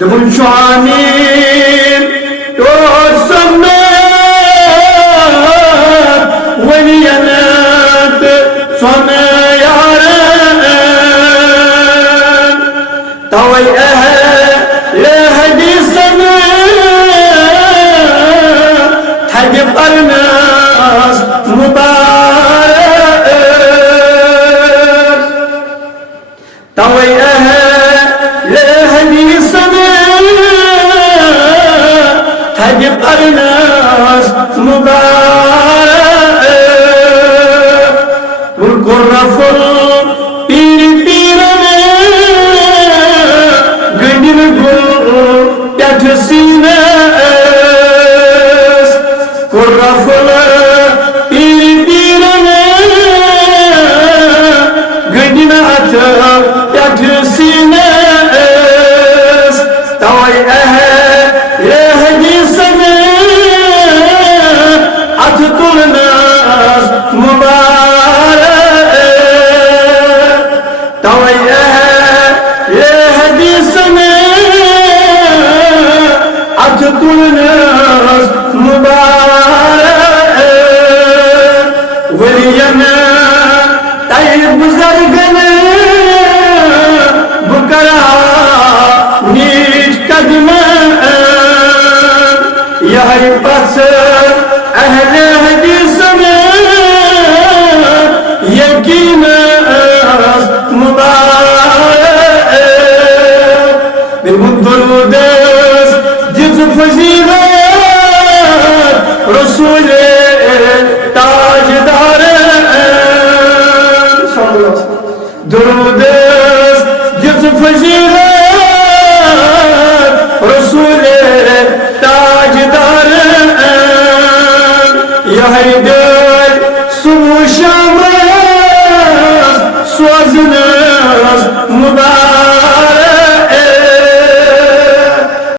دبن شوامين توسمنا ولينات صنع ياران طوي لهدي سنة تجب الناس مبارك طوي لهدي سنة تجب الناس مبارك والقرفل بير بيرنا قدر قول يتسينا قرفل بير بيرنا قدر يتسينا توي لهدي سنة أتطول الناس مبارك توي لهدي سنة أتطول الناس مبارك ولينا طيب زرقنا بكرة نيش قدمه يا هاي بصر أهل هديسنا يقينا مبارك بالمدردس جز فزيلات رسول تاج دار درودس جز فزيلات رسول تاج دار يا هيدر سمو شامس سوازناس مبارك